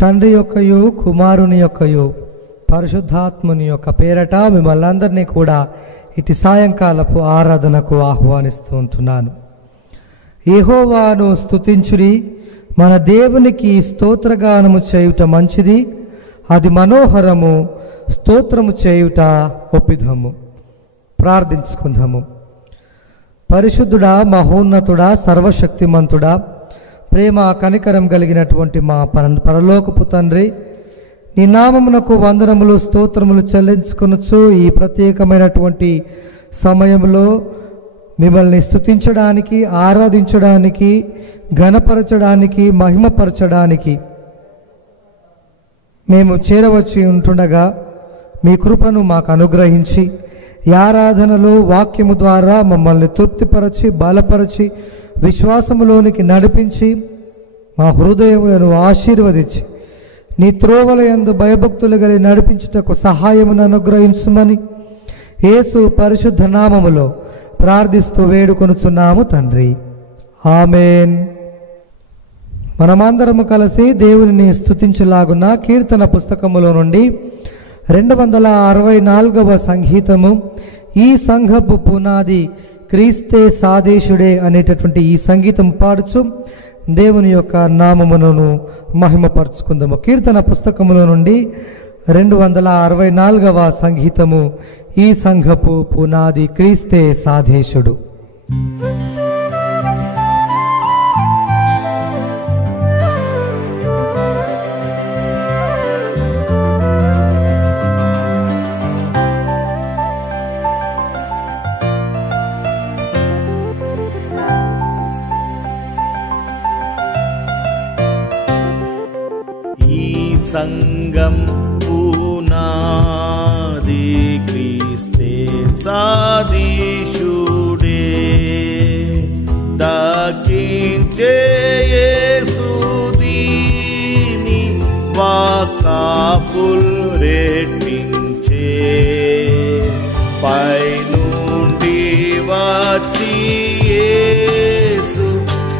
తండ్రి యొక్కయు కుమారుని యొక్కయు పరిశుద్ధాత్ముని యొక్క పేరట మిమ్మల్ని అందరినీ కూడా ఇటు సాయంకాలపు ఆరాధనకు ఆహ్వానిస్తూ ఉంటున్నాను. యెహోవాను స్తుతించుడి, మన దేవునికి స్తోత్రగానము చేయుట మంచిది, అది మనోహరము, స్తోత్రము చేయుట ఒప్పిదము. ప్రార్థించుకుందాము. పరిశుద్ధుడా, మహోన్నతుడా, సర్వశక్తిమంతుడా, ప్రేమ కనికరం కలిగినటువంటి మా పరలోకపు తండ్రి, నీ నామమునకు వందనములు స్తోత్రములు చెల్లించుకొనొచ్చు. ఈ ప్రత్యేకమైనటువంటి సమయంలో మిమ్మల్ని స్తుతించడానికి, ఆరాధించడానికి, ఘనపరచడానికి, మహిమపరచడానికి మేము చేరవచ్చి ఉంటుండగా మీ కృపను మాకు అనుగ్రహించి ఈ ఆరాధనలో వాక్యము ద్వారా మమ్మల్ని తృప్తిపరచి, బలపరచి, విశ్వాసములోనికి నడిపించి, మా హృదయములను ఆశీర్వదించి నీ త్రోవల యందు భయభక్తులు కలిగి నడిపించుటకు సహాయమును అనుగ్రహించుమని యేసు పరిశుద్ధ నామములో ప్రార్థిస్తూ వేడుకొనుచున్నాము తండ్రి. ఆమేన్. మనమందరము కలిసి దేవునిని స్తుతించులాగున కీర్తన పుస్తకములో నుండి 264వ సంగీతము, ఈ సంఘపు పునాది క్రీస్తే సాదేశుడే అనేటటువంటి ఈ సంగీతం పాడుచు దేవుని యొక్క నామమును మహిమపరుచుకుందాము. కీర్తన పుస్తకములో నుండి 264వ సంగీతము, ఈ సంఘపు పునాది క్రీస్తే సాదేశుడు. సంగం పునాది క్రీస్తే సాదీశుడే, దక్కించే యేసు దీని వాకాపుల్ రెట్టించే, పైనుండి వచ్చి యేసు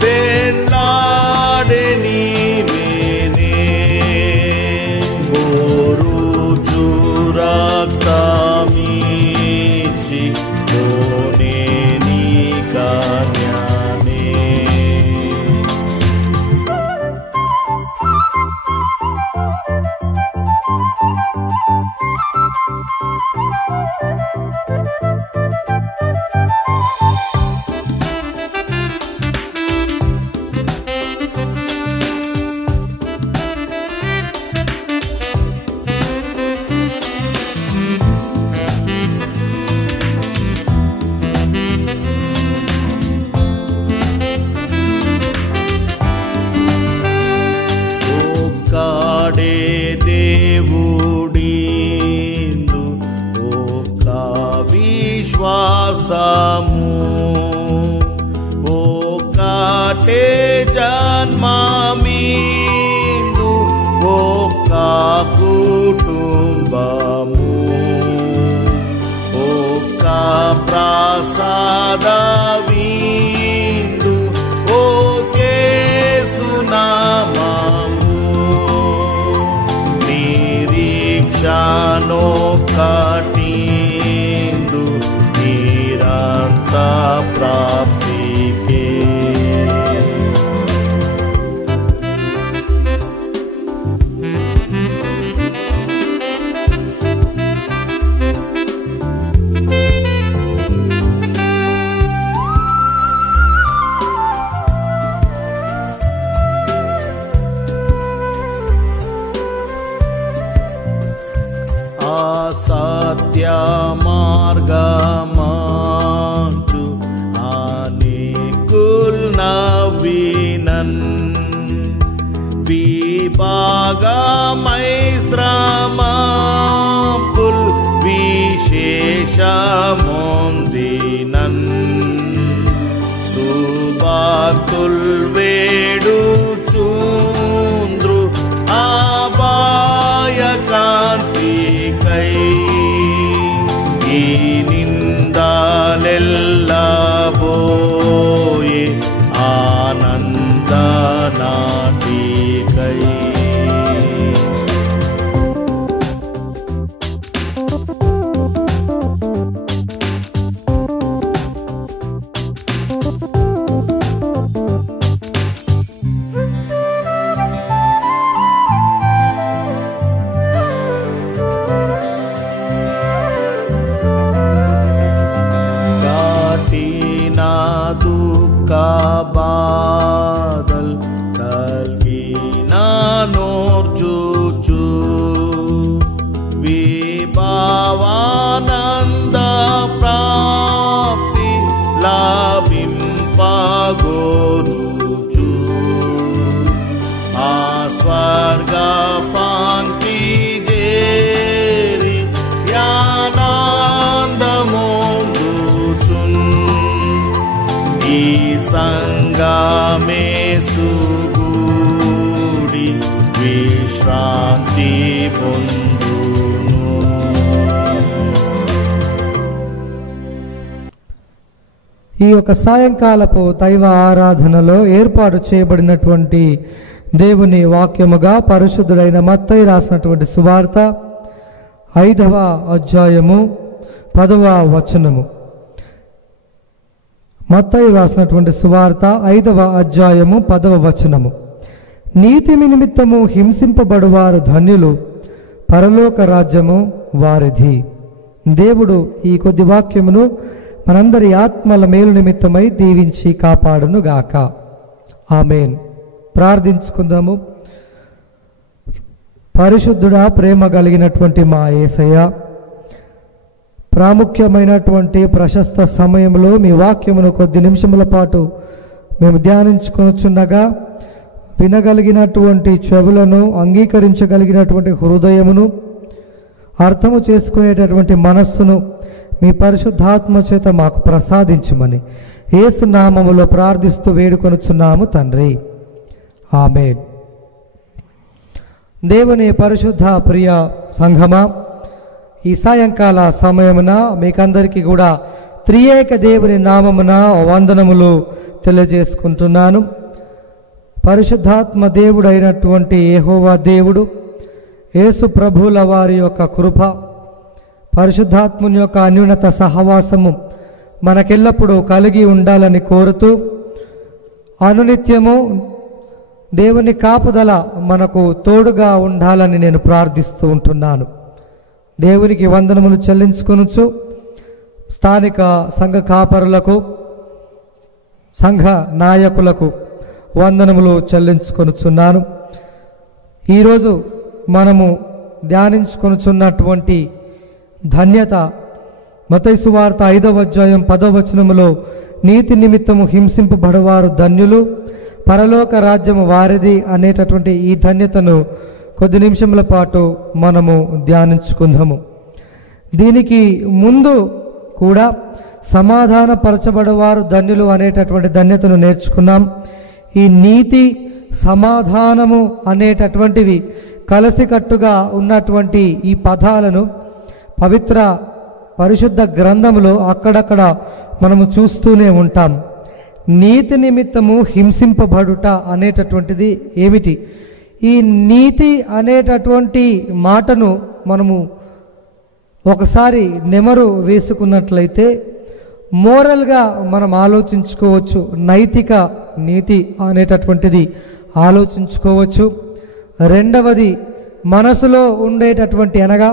పెండ్లాడెని రక్తమిచ్చి కొనే నీ కన్యానే. దేవుడిందు ఒక్క విశ్వాసము, ఒక్కటే జన్మమిందు ఒక్క కుటుంబము, ఒక్క ప్రసాదవిందు ఒకే సునామము, నిరీక్షణో కటిందు నిరంత ప్రాప్తికే. సత్య మార్గమంచు అనేకుల్ నవీనన్, విభాగమై శ్రమపుల్ విశేషమొందినన్, సుభక్తుల్ వేడుచుంద్రు అభయకాంతికై, ఈ నిందలెల్ల పోయే ఆనంద నాటికై. విశ్రాంతి పొందును. ఈ యొక్క సాయంకాలపు దైవ ఆరాధనలో ఏర్పాటు చేయబడినటువంటి దేవుని వాక్యముగా పరిశుద్ధుడైన మత్తయి రాసినటువంటి సువార్త 5వ అధ్యాయము 10వ వచనము. మత్తయి రాసినటువంటి సువార్త 5వ అధ్యాయము 10వ వచనము. నీతి నిమిత్తము హింసింపబడువారు ధన్యులు, పరలోక రాజ్యము వారిది. దేవుడు ఈ కొద్ది వాక్యమును మనందరి ఆత్మల మేలు నిమిత్తమై దీవించి కాపాడును గాక. ఆమేన్. ప్రార్థించుకుందాము. పరిశుద్ధుడా, ప్రేమ కలిగినటువంటి మా యేసయ్య, ప్రాముఖ్యమైనటువంటి ప్రశస్త సమయంలో మీ వాక్యమును కొద్ది నిమిషముల పాటు మేము ధ్యానించుకొనుచుండగా వినగలిగినటువంటి చెవులను, అంగీకరించగలిగినటువంటి హృదయమును, అర్థము చేసుకునేటటువంటి మనస్సును మీ పరిశుద్ధాత్మ చేత మాకు ప్రసాదించమని యేసు నామములో ప్రార్థిస్తూ వేడుకొనుచున్నాము తండ్రి. ఆమేన్. దేవుని పరిశుద్ధ ప్రియ సంఘమా, ఈ సాయంకాల సమయమున మీకందరికీ కూడా త్రియేక దేవుని నామమున వందనములు తెలియజేసుకుంటున్నాను. పరిశుద్ధాత్మ దేవుడు అయినటువంటి యెహోవా దేవుడు, యేసు ప్రభువుల వారి యొక్క కృప, పరిశుద్ధాత్ముని యొక్క అన్యున్నత సహవాసము మనకెల్లప్పుడూ కలిగి ఉండాలని కోరుతూ, అనునిత్యము దేవుని కాపుదల మనకు తోడుగా ఉండాలని నేను ప్రార్థిస్తూ ఉంటున్నాను. దేవునికి వందనములు చెల్లించుకొనుచు స్థానిక సంఘ కాపరులకు, సంఘ నాయకులకు వందనములు చెల్లించుకొనుచున్నాను. ఈరోజు మనము ధ్యానించుకొనుచున్నటువంటి ధన్యత మత్తయి సువార్త 5వ అధ్యాయం 10వ వచనములో నీతి నిమిత్తము హింసింపబడువారు ధన్యులు, పరలోక రాజ్యము వారిది అనేటటువంటి ఈ ధన్యతను కొద్ది నిమిషముల పాటు మనము ధ్యానించుకుందాము. దీనికి ముందు కూడా సమాధానపరచబడవారు ధన్యులు అనేటటువంటి ధన్యతను నేర్చుకున్నాం. ఈ నీతి, సమాధానము అనేటటువంటివి కలిసికట్టుగా ఉన్నటువంటి ఈ పదాలను పవిత్ర పరిశుద్ధ గ్రంథములో అక్కడక్కడ మనము చూస్తూనే ఉంటాం. నీతి నిమిత్తము హింసింపబడుట అనేటటువంటిది ఏమిటి? ఈ నీతి అనేటటువంటి మాటను మనము ఒకసారి నెమరు వేసుకున్నట్లయితే మోరల్గా మనం ఆలోచించుకోవచ్చు. నైతిక నీతి అనేటటువంటిది ఆలోచించుకోవచ్చు. రెండవది మనసులో ఉండేటటువంటి, అనగా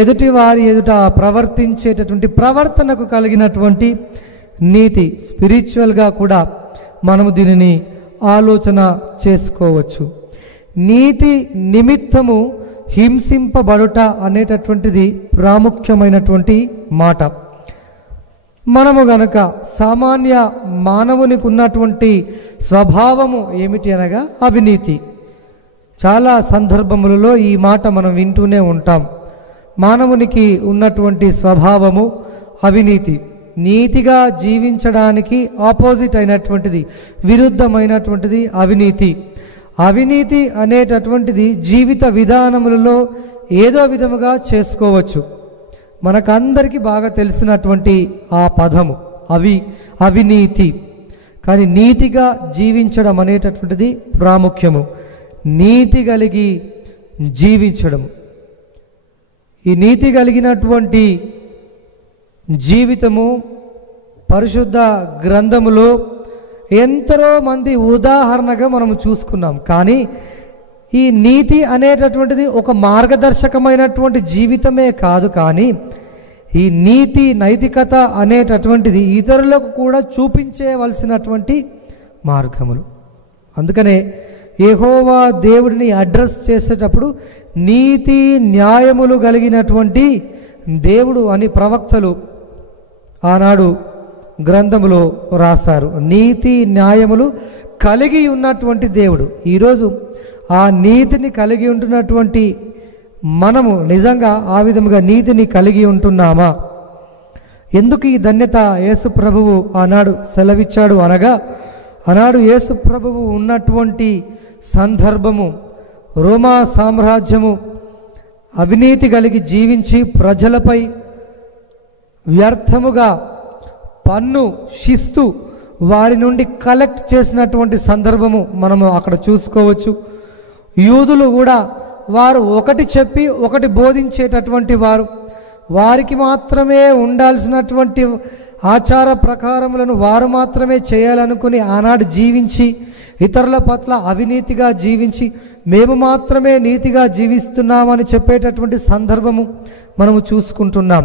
ఎదుటి వారి ఎదుట ప్రవర్తించేటటువంటి ప్రవర్తనకు కలిగినటువంటి నీతి. స్పిరిచువల్గా కూడా మనము దీనిని ఆలోచన చేసుకోవచ్చు. నీతి నిమిత్తము హింసింపబడుట అనేటటువంటిది ప్రాముఖ్యమైనటువంటి మాట. మనము గనక సామాన్య మానవునికి ఉన్నటువంటి స్వభావము ఏమిటి అనగా అవినీతి. చాలా సందర్భములలో ఈ మాట మనం వింటూనే ఉంటాం. మానవునికి ఉన్నటువంటి స్వభావము అవినీతి. నీతిగా జీవించడానికి ఆపోజిట్ అయినటువంటిది, విరుద్ధమైనటువంటిది అవినీతి. అవినీతి అనేటటువంటిది జీవిత విధానములలో ఏదో విధముగా చేసుకోవచ్చు. మనకందరికీ బాగా తెలిసినటువంటి ఆ పదము అవినీతి. కానీ నీతిగా జీవించడం అనేటటువంటిది ప్రాముఖ్యము. నీతి కలిగి జీవించడం, ఈ నీతి కలిగినటువంటి జీవితము పరిశుద్ధ గ్రంథములో ఎంతో మంది ఉదాహరణగా మనము చూసుకున్నాం. కానీ ఈ నీతి అనేటటువంటిది ఒక మార్గదర్శకమైనటువంటి జీవితమే కాదు, కానీ ఈ నీతి, నైతికత అనేటటువంటిది ఇతరులకు కూడా చూపించవలసినటువంటి మార్గములు. అందుకనే యెహోవా దేవుడిని అడ్రస్ చేసేటప్పుడు నీతి న్యాయములు కలిగినటువంటి దేవుడు అని ప్రవక్తలు ఆనాడు గ్రంథములో రాశారు. నీతి న్యాయములు కలిగి ఉన్నటువంటి దేవుడు. ఈరోజు ఆ నీతిని కలిగి ఉంటున్నటువంటి మనము నిజంగా ఆ విధముగా నీతిని కలిగి ఉంటున్నామా? ఎందుకు ఈ ధన్యత యేసు ప్రభువు ఆనాడు సెలవిచ్చాడు అనగా, ఆనాడు యేసు ప్రభువు ఉన్నటువంటి సందర్భము రోమా సామ్రాజ్యము అవినీతి కలిగి జీవించి ప్రజలపై వ్యర్థముగా పన్ను శిస్తు వారి నుండి కలెక్ట్ చేసినటువంటి సందర్భము మనము అక్కడ చూసుకోవచ్చు. యూదులు కూడా వారు ఒకటి చెప్పి ఒకటి బోధించేటటువంటి వారు, వారికి మాత్రమే ఉండాల్సినటువంటి ఆచార ప్రకారములను వారు మాత్రమే చేయాలనుకుని ఆనాడు జీవించి ఇతరుల పట్ల అవినీతిగా జీవించి మేము మాత్రమే నీతిగా జీవిస్తున్నామని చెప్పేటటువంటి సందర్భము మనము చూసుకుంటున్నాం.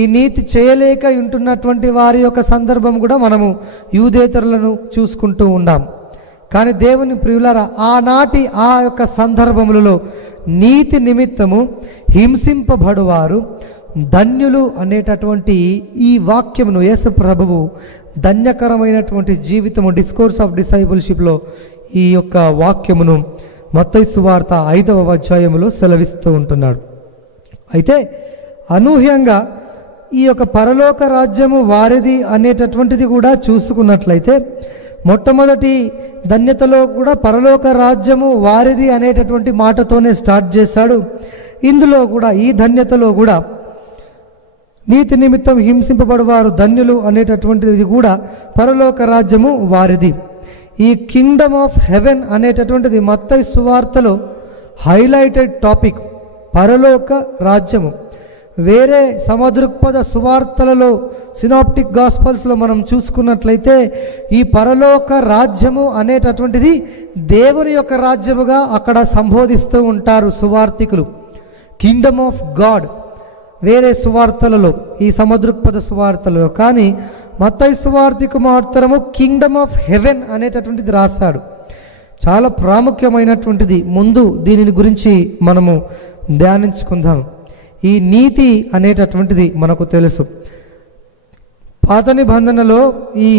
ఈ నీతి చేయలేక ఉంటున్నటువంటి వారి యొక్క సందర్భం కూడా మనము యూదేతరులను చూసుకుంటూ ఉన్నాం. కానీ దేవుని ప్రియులారా, ఆనాటి ఆ యొక్క సందర్భములలో నీతి నిమిత్తము హింసింపబడువారు ధన్యులు అనేటటువంటి ఈ వాక్యమును యేసు ప్రభువు ధన్యకరమైనటువంటి జీవితము డిస్కోర్స్ ఆఫ్ డిసైబుల్షిప్లో ఈ యొక్క వాక్యమును మత్తయి సువార్త 5వ అధ్యాయములో సెలవిస్తూ ఉంటున్నాడు. అయితే అనూహ్యంగా ఈ యొక్క పరలోక రాజ్యము వారిది అనేటటువంటిది కూడా చూసుకున్నట్లయితే మొట్టమొదటి ధన్యతలో కూడా పరలోక రాజ్యము వారిది అనేటటువంటి మాటతోనే స్టార్ట్ చేశాడు. ఇందులో కూడా ఈ ధన్యతలో కూడా నీతి నిమిత్తం హింసింపబడువారు ధన్యులు అనేటటువంటిది కూడా పరలోక రాజ్యము వారిది. ఈ కింగ్డమ్ ఆఫ్ హెవెన్ అనేటటువంటిది మత్తయి సువార్తలో హైలైటెడ్ టాపిక్. పరలోక రాజ్యము వేరే సమదృక్పథ సువార్తలలో సినాప్టిక్ గాస్పల్స్లో మనం చూసుకున్నట్లయితే ఈ పరలోక రాజ్యము అనేటటువంటిది దేవుని యొక్క రాజ్యముగా అక్కడ సంబోధిస్తూ ఉంటారు సువార్తికులు. కింగ్డమ్ ఆఫ్ గాడ్ వేరే సువార్తలలో, ఈ సమదృక్పథ సువార్తలలో. కానీ మత్తయి సువార్తికు మాత్రము కింగ్డమ్ ఆఫ్ హెవెన్ అనేటటువంటిది రాశాడు. చాలా ప్రాముఖ్యమైనటువంటిది. ముందు దీనిని గురించి మనము ధ్యానించుకుందాం. ఈ నీతి అనేటటువంటిది మనకు తెలుసు. పాత నిబంధనలో ఈ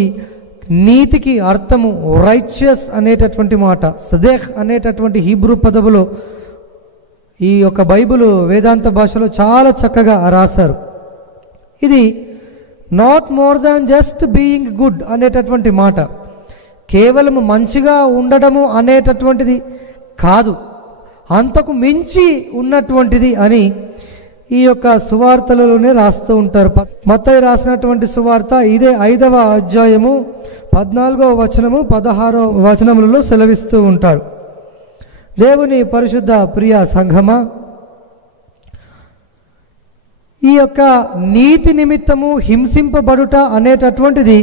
నీతికి అర్థము రైచియస్ అనేటటువంటి మాట, సదేహ్ అనేటటువంటి హీబ్రూ పదములో ఈ యొక్క బైబిలు వేదాంత భాషలో చాలా చక్కగా రాశారు. ఇది not more than just being good అనేటటువంటి మాట, కేవలం మంచిగా ఉండడము అనేటటువంటిది కాదు, అంతకు మించి ఉన్నటువంటిది అని ఈ యొక్క సువార్తలలోనే రాస్తూ ఉంటారు. మత్తయి రాసినటువంటి సువార్త ఇదే 5వ అధ్యాయము 14వ వచనము 16వ వచనములలో సెలవిస్తూ ఉంటాడు. దేవుని పరిశుద్ధ ప్రియ సంఘమా, ఈ యొక్క నీతి నిమిత్తము హింసింపబడుట అనేటటువంటిది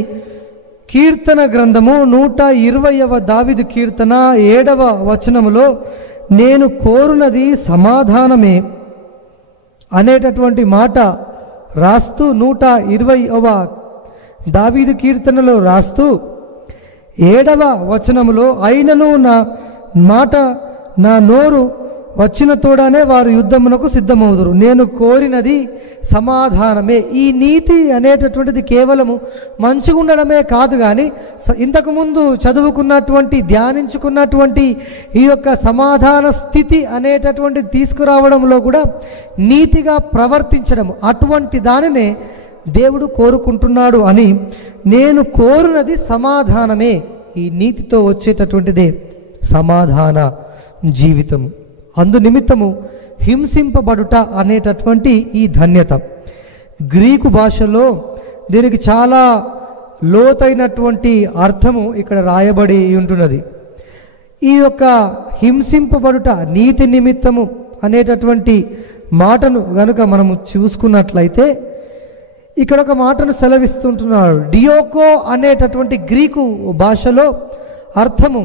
కీర్తన గ్రంథము 120వ దావీదు కీర్తన 7వ వచనములో నేను కోరునది సమాధానమే అనేటటువంటి మాట రాస్తూ 120వ దావీదు కీర్తనలో రాస్తూ 7వ వచనములో అయినను నా మాట నా నోరు వచ్చిన తోడనే వారు యుద్ధమునకు సిద్ధమవుదురు, నేను కోరినది సమాధానమే. ఈ నీతి అనేటటువంటిది కేవలము మంచిగా ఉండడమే కాదు, కానీ ఇంతకుముందు చదువుకున్నటువంటి ధ్యానించుకున్నటువంటి ఈ యొక్క సమాధాన స్థితి అనేటటువంటి తీసుకురావడంలో కూడా నీతిగా ప్రవర్తించడం, అటువంటి దానినే దేవుడు కోరుకుంటున్నాడు అని, నేను కోరునది సమాధానమే. ఈ నీతితో వచ్చేటటువంటిదే సమాధాన జీవితం. అందు నిమిత్తము హింసింపబడుట అనేటటువంటి ఈ ధన్యత. గ్రీకు భాషలో దీనికి చాలా లోతైనటువంటి అర్థము ఇక్కడ రాయబడి ఉంటున్నది. ఈ యొక్క హింసింపబడుట నీతి నిమిత్తము అనేటటువంటి మాటను గనుక మనము చూసుకున్నట్లయితే ఇక్కడ ఒక మాటను సెలవిస్తుంటున్నాడు. డియోకో అనేటటువంటి గ్రీకు భాషలో అర్థము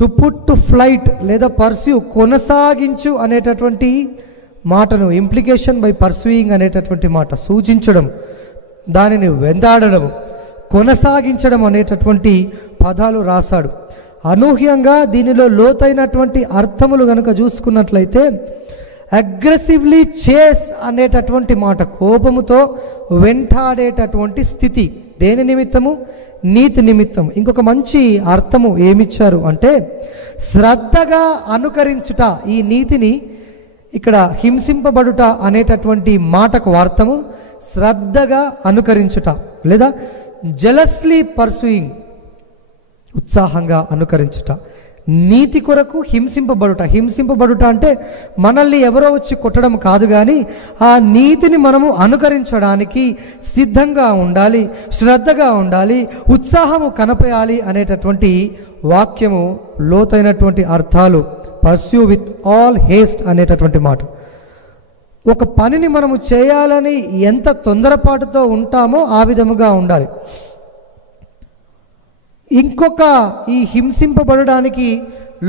టు పుట్ టు ఫ్లైట్ లేదా పర్స్యూ, కొనసాగించు అనేటటువంటి మాటను, ఇంప్లికేషన్ బై పర్స్యూయింగ్ అనేటటువంటి మాట సూచించడం, దానిని వెంటాడడం, కొనసాగించడం అనేటటువంటి పదాలు రాశాడు. అనూహ్యంగా దీనిలో లోతైనటువంటి అర్థములు కనుక చూసుకున్నట్లయితే అగ్రెసివ్లీ చేస్ అనేటటువంటి మాట, కోపముతో వెంటాడేటటువంటి స్థితి. దేని నిమిత్తము? నీతి నిమిత్తం. ఇంకొక మంచి అర్థము ఏమిచ్చారు అంటే శ్రద్ధగా అనుకరించుట. ఈ నీతిని ఇక్కడ హింసింపబడుట అనేటటువంటి మాటకు అర్థము శ్రద్ధగా అనుకరించుట లేదా జెలస్లీ పర్సూయింగ్, ఉత్సాహంగా అనుకరించుట. నీతి కొరకు హింసింపబడుట అంటే మనల్ని ఎవరో వచ్చి కొట్టడం కాదు, కానీ ఆ నీతిని మనము అనుకరించడానికి సిద్ధంగా ఉండాలి, శ్రద్ధగా ఉండాలి, ఉత్సాహము కనపయాలి అనేటటువంటి వాక్యము లోతైనటువంటి అర్థాలు. పర్స్యూ విత్ ఆల్ హేస్ట్ అనేటటువంటి మాట. ఒక పనిని మనము చేయాలని ఎంత తొందరపాటుతో ఉంటామో ఆ విధముగా ఉండాలి. ఇంకొక ఈ హింసింపబడడానికి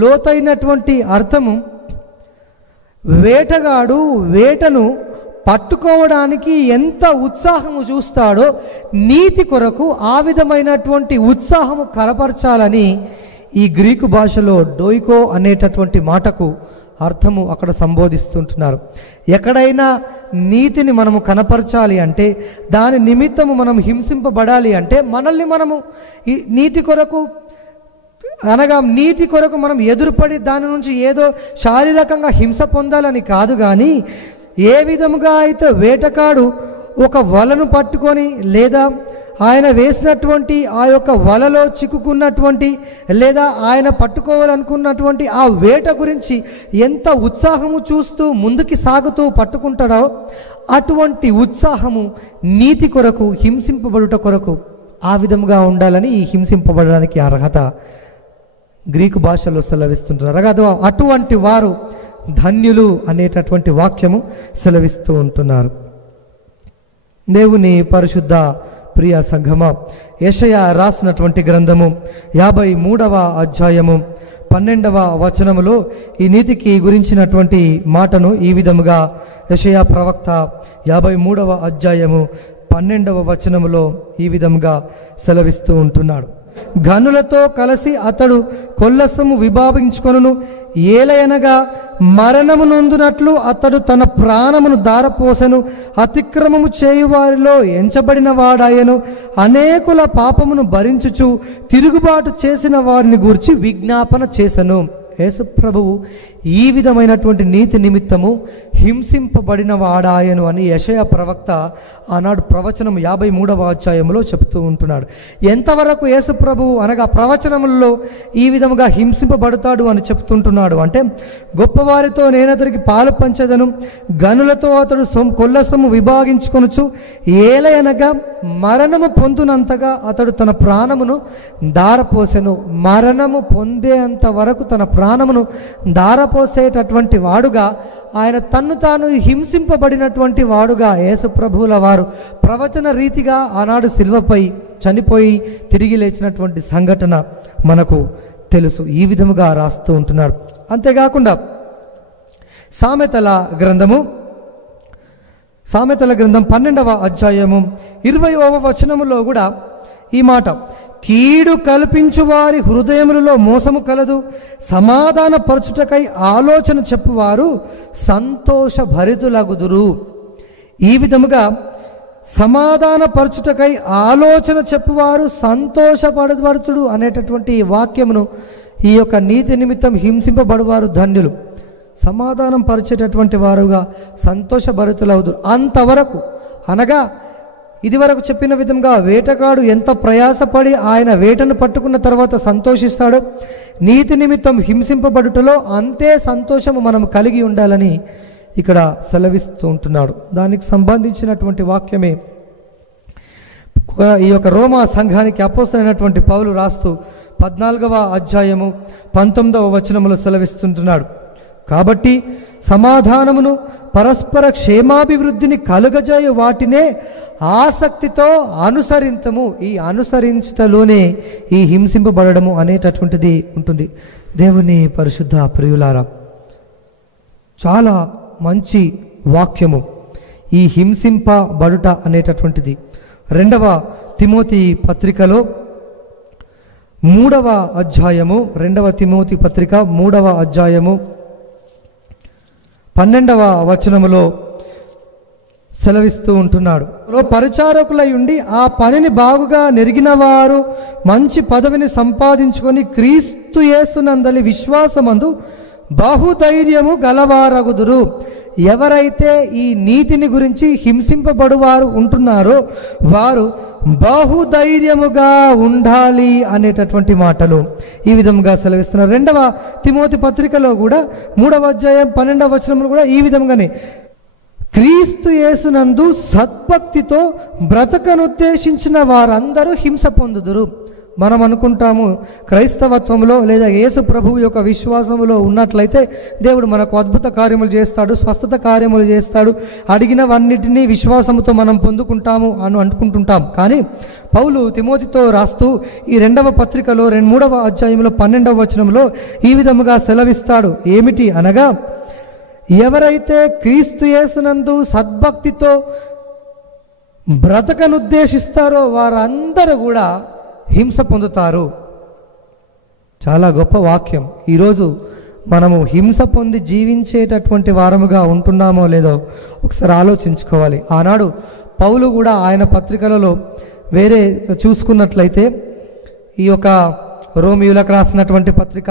లోతైనటువంటి అర్థము, వేటగాడు వేటను పట్టుకోవడానికి ఎంత ఉత్సాహము చూస్తాడో నీతి కొరకు ఆ విధమైనటువంటి ఉత్సాహము కనపరచాలని ఈ గ్రీకు భాషలో డోయికో అనేటటువంటి మాటకు అర్థము అక్కడ సంబోధిస్తుంటున్నారు. ఎక్కడైనా నీతిని మనము కనపరచాలి అంటే, దాని నిమిత్తము మనం హింసింపబడాలి అంటే, మనల్ని మనము ఈ నీతి కొరకు మనం ఎదురుపడి దాని నుంచి ఏదో శారీరకంగా హింస పొందాలని కాదు, కానీ ఏ విధముగా అయితే వేటగాడు ఒక వలను పట్టుకొని లేదా ఆయన వేసినటువంటి ఆ యొక్క వలలో చిక్కుకున్నటువంటి లేదా ఆయన పట్టుకోవాలనుకున్నటువంటి ఆ వేట గురించి ఎంత ఉత్సాహము చూస్తూ ముందుకి సాగుతూ పట్టుకుంటాడో, అటువంటి ఉత్సాహము నీతి కొరకు హింసింపబడుట కొరకు ఆ విధముగా ఉండాలని ఈ హింసింపబడడానికి అర్హత గ్రీకు భాషలో సెలవిస్తుంటున్నారు. కదా, అటువంటి వారు ధన్యులు అనేటటువంటి వాక్యము సెలవిస్తూ ఉంటున్నారు. దేవుని పరిశుద్ధ ప్రియ సంఘమ, యెషయా రాసినటువంటి గ్రంథము 53వ అధ్యాయము 12వ వచనములో ఈ నీతికి గురించినటువంటి మాటను ఈ విధముగా యెషయా ప్రవక్త 53వ అధ్యాయము 12వ వచనములో ఈ విధముగా సెలవిస్తూ ఉంటున్నాడు. గనులతో కలిసి అతడు కొల్లసము విభావించుకొనును, ఏలయనగా మరణము నొందునట్లు అతడు తన ప్రాణమును దారపోసెను, అతిక్రమము చేయువారిలో ఎంచబడిన వాడాయను, అనేకుల పాపమును భరించుచు తిరుగుబాటు చేసిన వారిని గూర్చి విజ్ఞాపన చేసెను. యేసు ప్రభువు ఈ విధమైనటువంటి నీతి నిమిత్తము హింసింపబడిన వాడాయను అని యెషయా ప్రవక్త ఆనాడు ప్రవచనం 53వ అధ్యాయంలో చెబుతూ ఉంటున్నాడు. ఎంతవరకు యేసు ప్రభువు అనగా ప్రవచనములలో ఈ విధముగా హింసింపబడతాడు అని చెప్తుంటున్నాడు అంటే, గొప్పవారితో నేను అతనికి పాలు పంచెదను, గనులతో అతడు కొల్లసము విభాగించుకొనుచు, ఏలయనగా మరణము పొందునంతగా అతడు తన ప్రాణమును దారపోసెను. మరణము పొందేంత వరకు తన ప్రాణమును దారపోసేటటువంటి వాడుగా, ఆయన తన్ను తాను హింసింపబడినటువంటి వాడుగా యేసు ప్రభువుల వారు ప్రవచన రీతిగా ఆనాడు శిల్వపై చనిపోయి తిరిగి లేచినటువంటి సంఘటన మనకు తెలుసు. ఈ విధముగా రాస్తూ ఉంటున్నాడు. అంతేకాకుండా సామెతల గ్రంథం 12వ అధ్యాయము 20వ వచనములో కూడా ఈ మాట, కీడు కల్పించు వారి హృదయములలో మోసము కలదు, సమాధాన పరచుటకై ఆలోచన చెప్పువారు సంతోషభరితులగుదురు. ఈ విధముగా సమాధాన పరచుటకై ఆలోచన చెప్పువారు సంతోషపడవరచుడు అనేటటువంటి వాక్యమును ఈ యొక్క నీతి నిమిత్తం హింసింపబడువారు ధన్యులు, సమాధానం పరిచేటటువంటి వారుగా సంతోషభరితులవుదురు. అంతవరకు అనగా ఇదివరకు చెప్పిన విధంగా వేటగాడు ఎంత ప్రయాసపడి ఆయన వేటను పట్టుకున్న తర్వాత సంతోషిస్తాడో, నీతి నిమిత్తం హింసింపబడుటలో అంతే సంతోషము మనం కలిగి ఉండాలని ఇక్కడ సెలవిస్తూ ఉంటున్నాడు. దానికి సంబంధించినటువంటి వాక్యమే ఈ యొక్క రోమా సంఘానికి అపోస్తలుడైనటువంటి పౌలు రాస్తూ 14వ అధ్యాయము 19వ వచనములో సెలవిస్తుంటున్నాడు. కాబట్టి సమాధానమును పరస్పర క్షేమాభివృద్ధిని కలుగజేయు వాటినే ఆసక్తితో అనుసరించము. ఈ అనుసరించుటలోనే ఈ హింసింపబడము అనేటటువంటిది ఉంటుంది. దేవుని పరిశుద్ధ ప్రియులారా, చాలా మంచి వాక్యము ఈ హింసింపబడుట అనేటటువంటిది. 2వ తిమోతి పత్రికలో 3వ అధ్యాయము 2వ తిమోతి పత్రిక 3వ అధ్యాయము 12వ వచనములో సెలవిస్తూ ఉంటున్నాడు. పరిచారకులై ఉండి ఆ పనిని బాగుగా నెరిగిన వారు మంచి పదవిని సంపాదించుకొని క్రీస్తు యేసునందలి విశ్వాసమందు బహుధైర్యము గలవారగుదురు. ఎవరైతే ఈ నీతిని గురించి హింసింపబడువారు ఉంటున్నారో వారు బహుధైర్యముగా ఉండాలి అనేటటువంటి మాటలు ఈ విధంగా సెలవిస్తున్నారు. 2వ తిమోతి పత్రికలో కూడా 3వ అధ్యాయం 12వ వచనంలో కూడా ఈ విధంగానే క్రీస్తు యేసునందు సద్భక్తితో బ్రతకనుద్దేశించిన వారందరూ హింస పొందుదురు. మనం అనుకుంటాము క్రైస్తవత్వంలో లేదా యేసు ప్రభువు యొక్క విశ్వాసములో ఉన్నట్లయితే దేవుడు మనకు అద్భుత కార్యములు చేస్తాడు, స్వస్థత కార్యములు చేస్తాడు, అడిగినవన్నిటినీ విశ్వాసముతో మనం పొందుకుంటాము అని అనుకుంటుంటాం. కానీ పౌలు తిమోతితో రాస్తూ ఈ 2వ పత్రికలో 3వ అధ్యాయంలో 12వ వచనంలో ఈ విధముగా సెలవిస్తాడు. ఏమిటి అనగా, ఎవరైతే క్రీస్తు యేసునందు సద్భక్తితో బ్రతకనుద్దేశిస్తారో వారందరూ కూడా హింస పొందుతారు. చాలా గొప్ప వాక్యం. ఈరోజు మనము హింస పొంది జీవించేటటువంటి వారముగా ఉంటున్నామో లేదో ఒకసారి ఆలోచించుకోవాలి. ఆనాడు పౌలు కూడా ఆయన పత్రికలలో వేరే చూసుకున్నట్లయితే ఈ యొక్క రోమియోలకు రాసినటువంటి పత్రిక,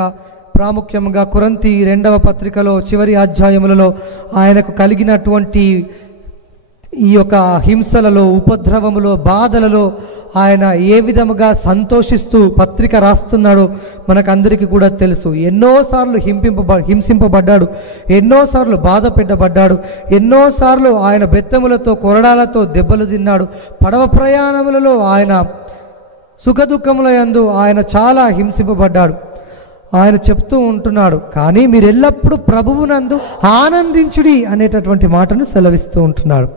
ప్రాముఖ్యంగా కొరింథీ 2వ పత్రికలో చివరి అధ్యాయములలో ఆయనకు కలిగినటువంటి ఈ యొక్క హింసలలో, ఉపద్రవములో, బాధలలో ఆయన ఏ విధముగా సంతోషిస్తూ పత్రిక రాస్తున్నాడో మనకందరికీ కూడా తెలుసు. ఎన్నోసార్లు హింసింపబడ్డాడు, ఎన్నోసార్లు బాధ పెట్టబడ్డాడు, ఎన్నోసార్లు ఆయన బెత్తములతో కొరడాలతో దెబ్బలు తిన్నాడు. పడవ ప్రయాణములలో ఆయన సుఖదుఖముల యందు ఆయన చాలా హింసింపబడ్డాడు. ఆయన చెప్తూ ఉంటున్నాడు, కానీ మీరు ఎల్లప్పుడూ ప్రభువునందు ఆనందించుడి అనేటటువంటి మాటను సెలవిస్తూ ఉంటున్నాడు.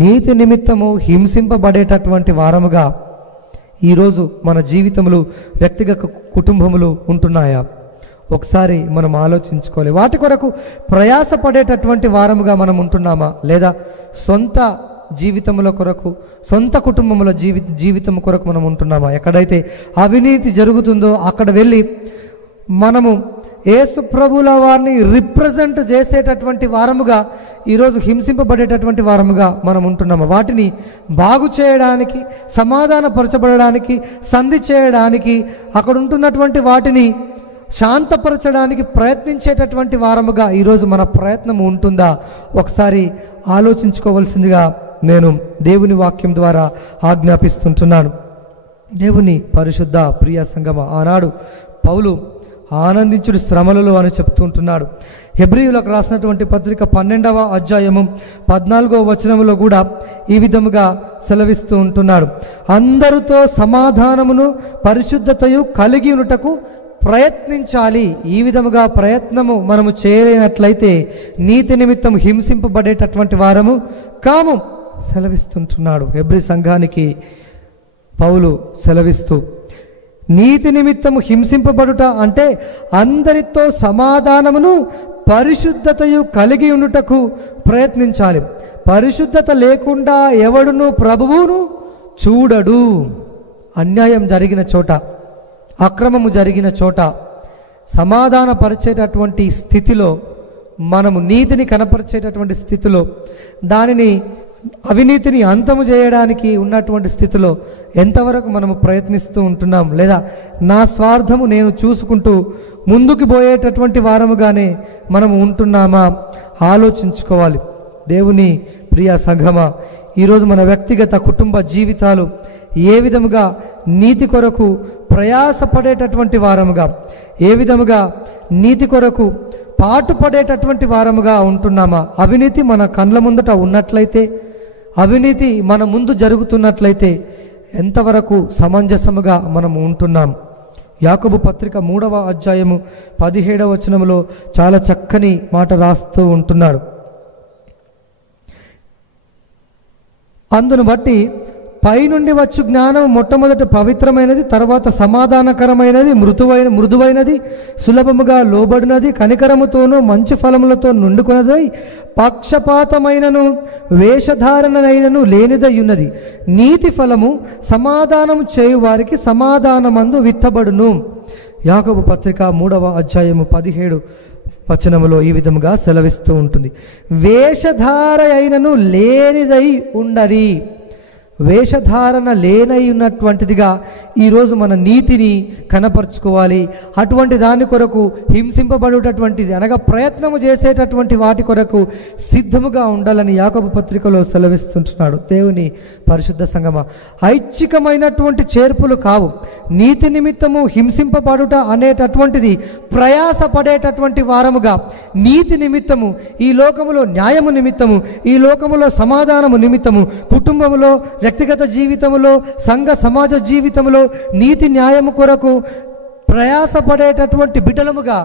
నీతి నిమిత్తము హింసింపబడేటటువంటి వారముగా ఈరోజు మన జీవితములు, వ్యక్తిగత కుటుంబములు ఉంటున్నాయా? ఒకసారి మనం ఆలోచించుకోవాలి. వాటి కొరకు ప్రయాసపడేటటువంటి వారముగా మనం ఉంటున్నామా? లేదా సొంత జీవితముల కొరకు, సొంత కుటుంబముల జీవితం కొరకు మనం ఉంటున్నామా? ఎక్కడైతే అవినీతి జరుగుతుందో అక్కడ వెళ్ళి మనము యేసు ప్రభుల వారిని రిప్రజెంట్ చేసేటటువంటి వారముగా ఈరోజు హింసింపబడేటటువంటి వారముగా మనం ఉంటున్నాము. వాటిని బాగు చేయడానికి, సమాధానపరచబడడానికి, సంధి చేయడానికి, అక్కడ ఉంటున్నటువంటి వాటిని శాంతపరచడానికి ప్రయత్నించేటటువంటి వారముగా ఈరోజు మన ప్రయత్నం ఉంటుందా? ఒకసారి ఆలోచించుకోవలసిందిగా నేను దేవుని వాక్యం ద్వారా ఆజ్ఞాపిస్తుంటున్నాను. దేవుని పరిశుద్ధ ప్రియ సంగమ, ఆనాడు పౌలు ఆనందించుడు శ్రమలలో అని చెప్తుంటున్నాడు. హెబ్రీయులకు రాసినటువంటి పత్రిక 12వ అధ్యాయము 14వ వచనములో కూడా ఈ విధముగా సెలవిస్తూ ఉంటున్నాడు. అందరితో సమాధానమును పరిశుద్ధతయు కలిగి ఉన్నటకు ప్రయత్నించాలి. ఈ విధముగా ప్రయత్నము మనము చేయలేనట్లయితే నీతి నిమిత్తం హింసింపబడేటటువంటి వారము కాము సెలవిస్తుంటున్నాడు. హెబ్రీ సంఘానికి పౌలు సెలవిస్తూ, నీతి నిమిత్తము హింసింపబడుట అంటే అందరితో సమాధానమును పరిశుద్ధతయు కలిగి ఉండుటకు ప్రయత్నించాలి. పరిశుద్ధత లేకుండా ఎవడును ప్రభువును చూడడు. అన్యాయం జరిగిన చోట, అక్రమము జరిగిన చోట సమాధానపరిచేటటువంటి స్థితిలో, మనము నీతిని కనపరిచేటటువంటి స్థితిలో, దానిని అవినీతిని అంతము చేయడానికి ఉన్నటువంటి స్థితిలో ఎంతవరకు మనము ప్రయత్నిస్తూ ఉంటున్నాం? లేదా నా స్వార్థము నేను చూసుకుంటూ ముందుకు పోయేటటువంటి వారముగానే మనము ఉంటున్నామా? ఆలోచించుకోవాలి. దేవుని ప్రియ సంఘమా, ఈరోజు మన వ్యక్తిగత కుటుంబ జీవితాలు ఏ విధముగా నీతి కొరకు ప్రయాసపడేటటువంటి వారముగా, ఏ విధముగా నీతి కొరకు పాటుపడేటటువంటి వారముగా ఉంటున్నామా? అవినీతి మన కండ్ల ముందట ఉన్నట్లయితే, అవినీతి మన ముందు జరుగుతున్నట్లయితే ఎంతవరకు సమంజసముగా మనం ఉంటున్నాం? యాకోబు పత్రిక 3వ అధ్యాయము 17వ వచనములో చాలా చక్కని మాట రాస్తూ ఉంటున్నాడు. అందును బట్టి పైనుండి వచ్చు జ్ఞానం మొట్టమొదట పవిత్రమైనది, తర్వాత సమాధానకరమైనది, మృదువైనది, సులభముగా లోబడినది, కనికరముతోనూ మంచి ఫలములతో నుండుకున్నదై పక్షపాతమైనను వేషధారణనైనను లేనిదయ్యున్నది. నీతి ఫలము సమాధానము చేయు వారికి సమాధానమందు విత్తబడును. యాకోబు పత్రిక 3వ అధ్యాయము 17 వచనములో ఈ విధముగా సెలవిస్తూ ఉంటుంది. వేషధార అయినను లేనిదై ఉండది. వేషధారణ లేనై ఉన్నటువంటిదిగా ఈరోజు మన నీతిని కనపరుచుకోవాలి. అటువంటి దాని కొరకు హింసింపబడేటటువంటిది అనగా ప్రయత్నము చేసేటటువంటి వాటి కొరకు సిద్ధముగా ఉండాలని యాకోబు పత్రికలో సెలవిస్తుంటున్నాడు. దేవుని పరిశుద్ధ సంగమా, ఐచ్ఛికమైనటువంటి చేర్పులు కావు. నీతి నిమిత్తము హింసింపబడుట అనేటటువంటిది ప్రయాసపడేటటువంటి వారముగా, నీతి నిమిత్తము, ఈ లోకములో న్యాయము నిమిత్తము, ఈ లోకములో సమాధానము నిమిత్తము, కుటుంబములో, వ్యక్తిగత జీవితంలో, సంఘ సమాజ జీవితంలో నీతి న్యాయము కొరకు ప్రయాసపడేటటువంటి బిడ్డలముగా,